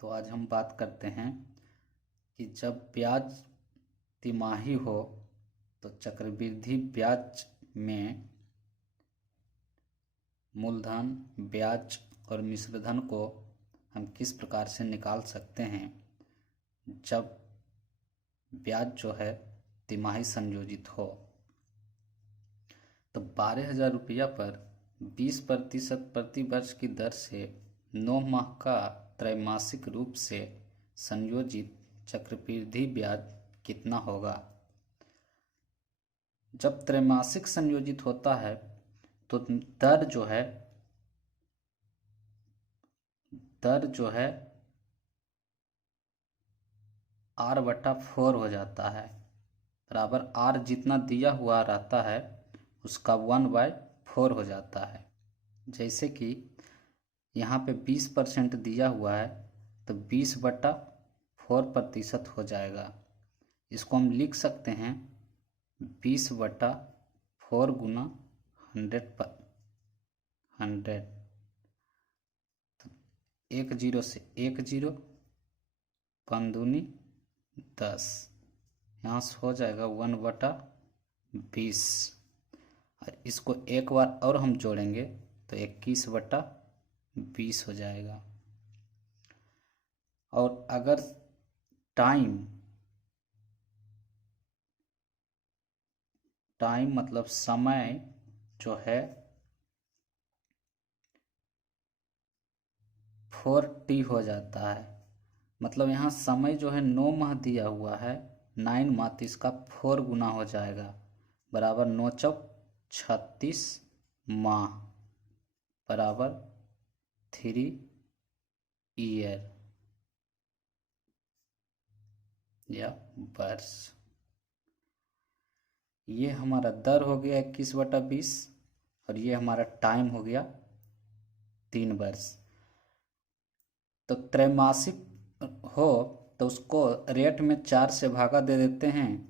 तो आज हम बात करते हैं कि जब ब्याज तिमाही हो तो चक्रवृद्धि ब्याज में मूलधन, ब्याज और मिश्रधन को हम किस प्रकार से निकाल सकते हैं जब ब्याज जो है तिमाही संयोजित हो। तो 12,000 रुपया पर 20% प्रति वर्ष की दर से 9 माह का त्रैमासिक रूप से संयोजित चक्रवृद्धि ब्याज कितना होगा। जब त्रैमासिक संयोजित होता है तो दर जो है R/4 हो जाता है, बराबर R जितना दिया हुआ रहता है उसका 1/4 हो जाता है। जैसे कि यहाँ पे 20% दिया हुआ है तो 20/4% हो जाएगा। इसको हम लिख सकते हैं 20/4 गुना 100। तो 1 0 से 1 0, 5 दूनी 10, यहाँ से हो जाएगा 1/20। और इसको एक बार और हम जोड़ेंगे तो 21/20 हो जाएगा। और अगर टाइम मतलब समय जो है 4T हो जाता है, मतलब यहाँ समय जो है 9 माह दिया हुआ है, 9 माह, तो इसका 4 गुना हो जाएगा, बराबर 9 चौक 36 माह, बराबर 3 ईयर या वर्ष। ये हमारा दर हो गया 21/20 और ये हमारा टाइम हो गया 3 वर्ष। तो त्रैमासिक हो तो उसको रेट में 4 से भागा दे देते हैं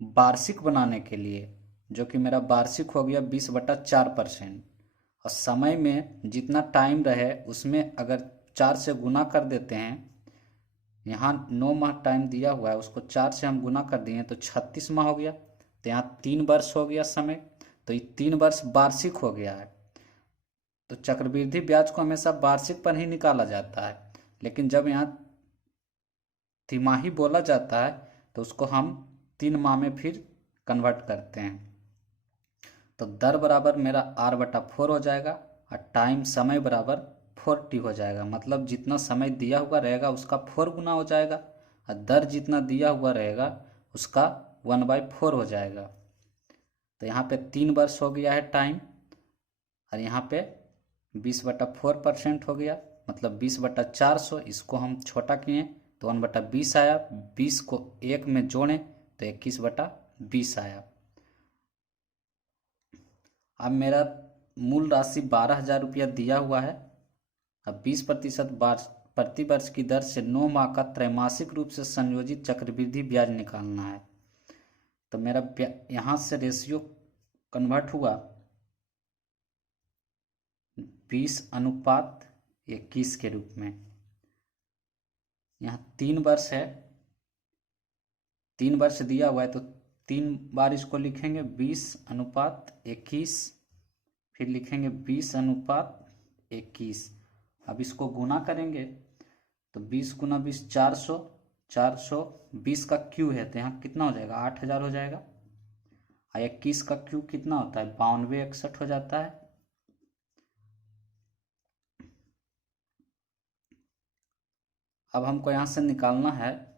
वार्षिक बनाने के लिए, जो कि मेरा वार्षिक हो गया 20/4%। और समय में जितना टाइम रहे उसमें अगर 4 से गुना कर देते हैं, यहाँ 9 माह टाइम दिया हुआ है उसको 4 से हम गुना कर दिए तो 36 माह हो गया। तो यहाँ 3 वर्ष हो गया समय, तो ये 3 वर्ष वार्षिक हो गया है। तो चक्रवृद्धि ब्याज को हमेशा वार्षिक पर ही निकाला जाता है, लेकिन जब यहाँ तिमाही बोला जाता है तो उसको हम 3 माह में फिर कन्वर्ट करते हैं। तो दर बराबर मेरा R/4 हो जाएगा और टाइम समय बराबर 4T हो जाएगा, मतलब जितना समय दिया हुआ रहेगा उसका 4 गुना हो जाएगा और दर जितना दिया हुआ रहेगा उसका 1/4 हो जाएगा। तो यहाँ पे 3 वर्ष हो गया है टाइम और यहाँ पे 20/4% हो गया, मतलब 20/400। इसको हम छोटा किए तो 1/20 आया, 20 को 1 में जोड़ें तो 21/20 आया। अब मेरा मूल राशि 12,000 रुपया दिया हुआ है। अब 20% प्रति वर्ष की दर से 9 माह का त्रैमासिक रूप से संयोजित चक्रवृद्धि ब्याज निकालना है। तो मेरा यहाँ से रेशियो कन्वर्ट हुआ 20:21 के रूप में। यहाँ 3 वर्ष है, 3 वर्ष दिया हुआ है तो 3 बार इसको लिखेंगे 20:21, फिर लिखेंगे 20:21। अब इसको गुना करेंगे तो 20 गुना 20 400, 420 का क्यू है तो यहाँ कितना हो जाएगा 8,000 हो जाएगा। और 21 का क्यू कितना होता है 9261 हो जाता है। अब हमको यहाँ से निकालना है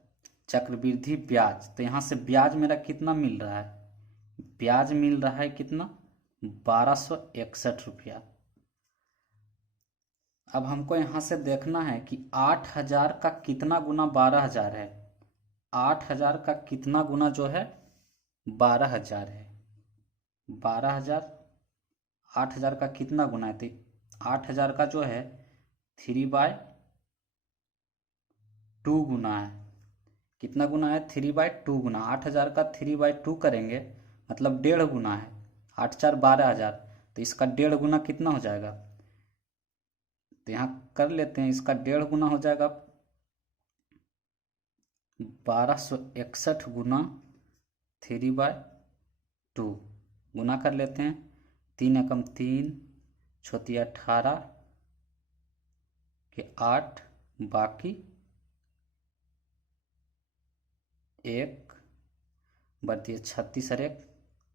चक्रवृद्धि ब्याज। तो यहाँ से ब्याज मेरा कितना मिल रहा है, ब्याज मिल रहा है कितना 1261 रुपया। अब हमको यहाँ से देखना है कि 8,000 का कितना गुना 12,000 है, 8,000 का कितना गुना जो है 12,000 है, 12,000 8,000 का कितना गुना है, तो 8,000 का जो है 3/2 गुना है। कितना गुना है 3/2 गुना, 8,000 का 3/2 करेंगे मतलब 1.5 गुना है, 8 4 12,000, तो इसका 1.5 गुना कितना हो जाएगा तो यहाँ कर लेते हैं, इसका 1.5 गुना हो जाएगा 1261 गुना 3/2 गुना कर लेते हैं। 3 एकम 3, छोटी 18 के 8, बाकी 1 बढ़ती है 36 और 1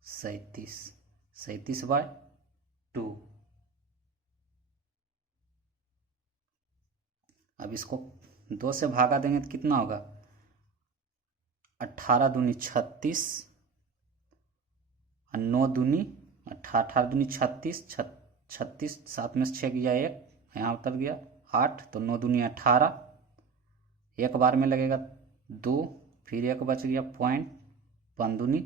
37, 37/2। अब इसको 2 से भागा देंगे तो कितना होगा? 18 दूनी 36 और 9 दूनी 18 दूनी 36, 36 7 में से 6 गया 1, यहाँ उतर गया 8, तो 9 दूनी 18, एक बार में लगेगा 2, फिर 1 बच गया पॉइंट, 5 दूनी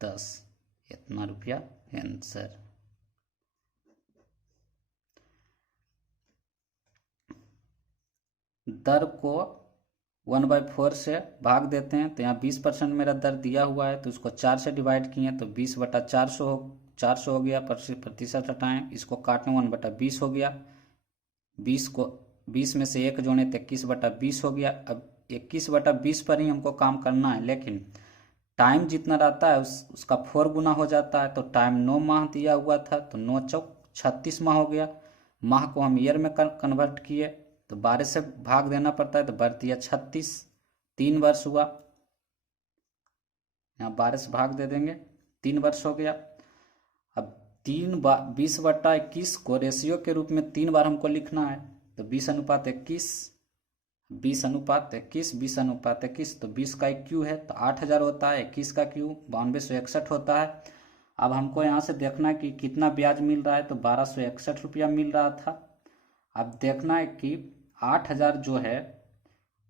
10, इतना रुपया आंसर। दर को 1/4 से भाग देते हैं, तो यहाँ 20% मेरा दर दिया हुआ है, तो उसको 4 से डिवाइड किए तो 20/400 हो गया। प्रतिशत हटाएं, इसको काटें 1/20 हो गया। 20 में से 1 जोड़े तो 21/20 हो गया। अब 21/20 पर ही हमको काम करना है, लेकिन टाइम जितना रहता है उसका 4 गुना हो जाता है। तो टाइम 9 माह दिया हुआ था, तो 9 चौक 36 माह हो गया। माह को हम ईयर में कन्वर्ट किए, तो 12 से भाग देना पड़ता है, तो बढ़ दिया 36, 3 वर्ष हुआ। यहाँ 12 से भाग दे देंगे, 3 वर्ष हो गया। अब 20/21 को रेशियो के रूप में 3 बार हमको लिखना है, तो 20:21, 20:21, 20:21, तो 20 का एक क्यू है तो 8000 होता है, 21 का क्यू 9261 होता है। अब हमको यहाँ से देखना है कि कितना ब्याज मिल रहा है, तो 1261 रुपया मिल रहा था। अब देखना है कि 8000 जो है,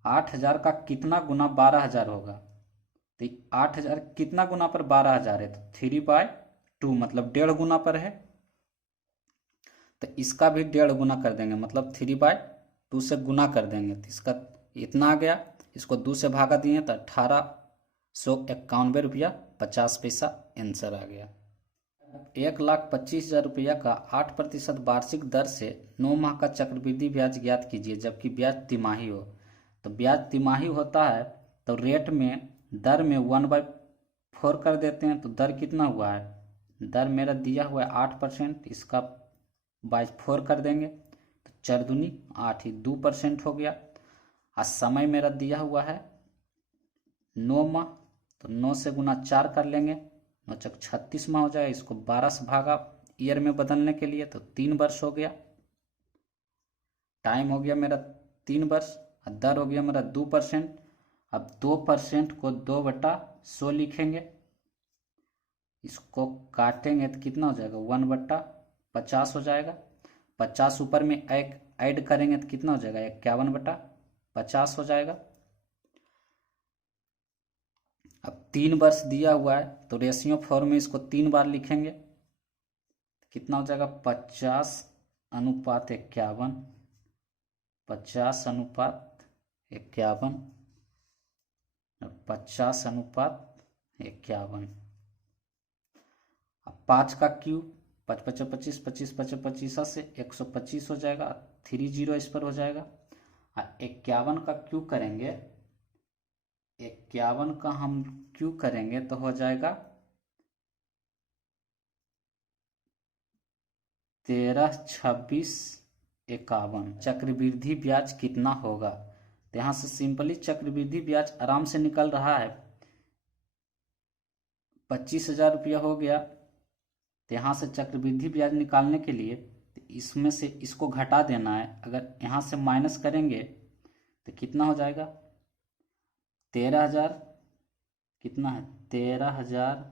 8000 का कितना गुना 12000 होगा। तो 8000 कितना गुना पर 12000 है, तो 3/2 मतलब 1.5 गुना पर है, तो इसका भी 1.5 गुना कर देंगे, मतलब 3/2 से गुना कर देंगे, तो इसका इतना आ गया। इसको 2 से भागा दिए तो 1891 रुपया 50 पैसा आंसर आ गया। 1,25,000 रुपया का 8% वार्षिक दर से 9 माह का चक्रवृद्धि ब्याज ज्ञात कीजिए, जबकि ब्याज तिमाही हो। तो ब्याज तिमाही होता है तो रेट में दर में 1/4 कर देते हैं, तो दर कितना हुआ है? दर मेरा दिया हुआ है 8%, इसका 4 कर देंगे तो 4 दूनी 8 ही 2% हो गया। और समय मेरा दिया हुआ है 9 माह, तो 9 से गुना 4 कर लेंगे, 9 चक 36 माह हो जाएगा। इसको 12 से भागा ईयर में बदलने के लिए, तो 3 वर्ष हो गया। टाइम हो गया मेरा 3 वर्ष, और दर हो गया मेरा 2%। अब 2% को 2/100 लिखेंगे, इसको काटेंगे तो कितना हो जाएगा? 1/50 हो जाएगा। 50 ऊपर में एक ऐड करेंगे तो कितना हो जाएगा? 51/50 हो जाएगा। अब 3 वर्ष दिया हुआ है, तो रेशियो फॉर्म में इसको 3 बार लिखेंगे, कितना हो जाएगा? 50:51, 50:51, 50:51। अब 5 का क्यूब 5 × 25, 25 × 25 से 125 हो जाएगा, 30 इस पर हो जाएगा। 51 का क्यूब करेंगे, 51 का हम क्यूब करेंगे तो हो जाएगा 13, 26, 51। चक्रवृद्धि ब्याज कितना होगा? तो यहाँ से सिंपली चक्रवृद्धि ब्याज आराम से निकल रहा है, 25,000 रुपया हो गया। तो यहाँ से चक्रवृद्धि ब्याज निकालने के लिए तो इसमें से इसको घटा देना है। अगर यहाँ से माइनस करेंगे तो कितना हो जाएगा? 13,000 कितना है? 13,000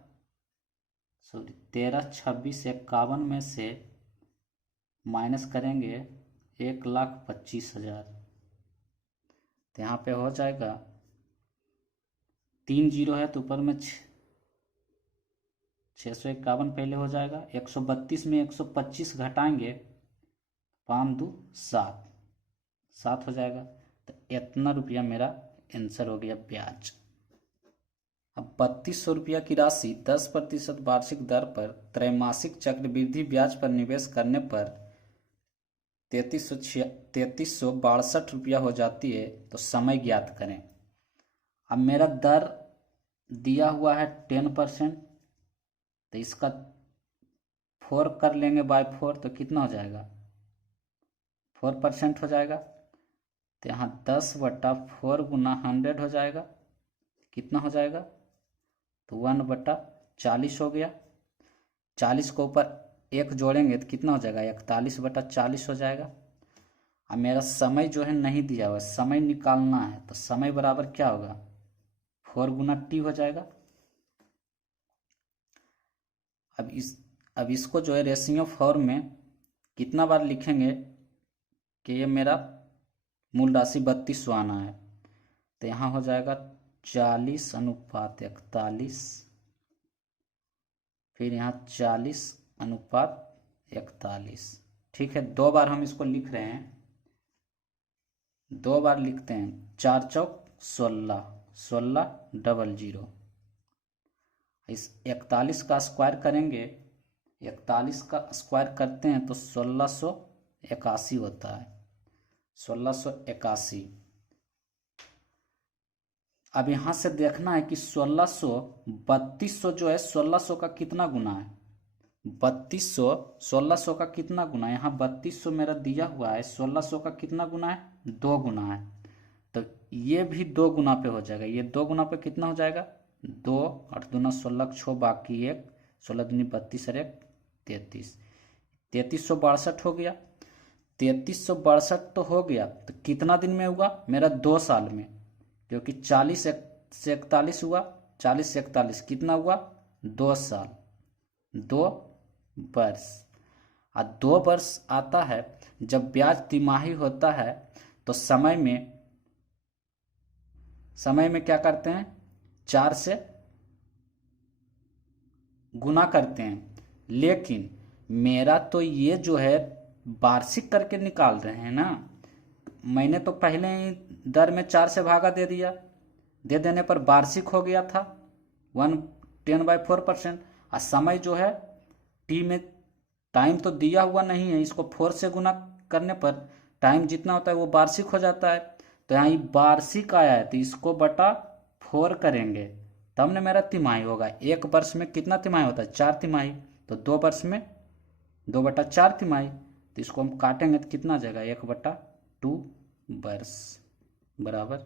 सॉरी 13, 26, 51 में से माइनस करेंगे 1,25,000, तो यहाँ पे हो जाएगा 3 जीरो है तो ऊपर में 651 पहले हो जाएगा। 132 में 125 घटाएंगे, 5 2 7, 7 हो जाएगा। तो इतना रुपया मेरा आंसर हो गया ब्याज। अब 3200 रुपया की राशि 10% वार्षिक दर पर त्रैमासिक चक्रवृद्धि ब्याज पर निवेश करने पर ₹3362 हो जाती है तो समय ज्ञात करें। अब मेरा दर दिया हुआ है 10%, तो इसका 4 कर लेंगे बाय 4 तो कितना हो जाएगा, 4% हो जाएगा। तो यहाँ 10/4 गुना 100 हो जाएगा, कितना हो जाएगा, तो 1/40 हो गया। 40 को ऊपर 1 जोड़ेंगे तो कितना हो जाएगा, 41/40 हो जाएगा। अब मेरा समय जो है नहीं दिया हुआ, समय निकालना है, तो समय बराबर क्या होगा, 4 गुना टी हो जाएगा। अब इसको जो है रेशियो फॉर्म में कितना बार लिखेंगे कि ये मेरा मूल राशि 3200 आना है, तो यहाँ हो जाएगा 40:41, फिर यहाँ 40:41। ठीक है, 2 बार हम इसको लिख रहे हैं, 2 बार लिखते हैं। 4 चौक 16, 1600। इस 41 का स्क्वायर करेंगे, 41 का स्क्वायर करते हैं तो 1681 होता है, 1681। अब यहाँ से देखना है कि 3200 जो है 1600 का कितना गुना है, 1600 का कितना गुना है। यहाँ 3200 मेरा दिया हुआ है, 1600 का कितना गुना है, 2 गुना है, तो ये भी 2 गुना पे हो जाएगा। ये 2 गुना पे कितना हो जाएगा, 2, 8 दूना 16, 6 बाकी 1, 16 दूनी 32 और 1 33, 3362 हो गया। 3362 तो हो गया, तो कितना दिन में हुआ मेरा, 2 साल में, क्योंकि 40 से 41 हुआ, 40 से 41 कितना हुआ, 2 साल, 2 वर्ष। और 2 वर्ष आता है जब ब्याज तिमाही होता है, तो समय में क्या करते हैं, 4 से गुना करते हैं। लेकिन मेरा तो ये जो है वार्षिक करके निकाल रहे हैं ना, मैंने तो पहले ही दर में 4 से भागा दे दिया, दे देने पर वार्षिक हो गया था 110/4%। और समय जो है टी में टाइम तो दिया हुआ नहीं है, इसको 4 से गुना करने पर टाइम जितना होता है वो वार्षिक हो जाता है। तो यहाँ वार्षिक आया है तो इसको बटा 4 करेंगे, तब न मेरा तिमाही होगा। 1 वर्ष में कितना तिमाही होता है, 4 तिमाही, तो 2 वर्ष में 2/4 तिमाही, तो इसको हम काटेंगे तो कितना आ जाएगा, 1/2 वर्ष बराबर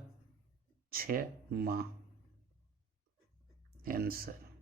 6 माह। आंसर।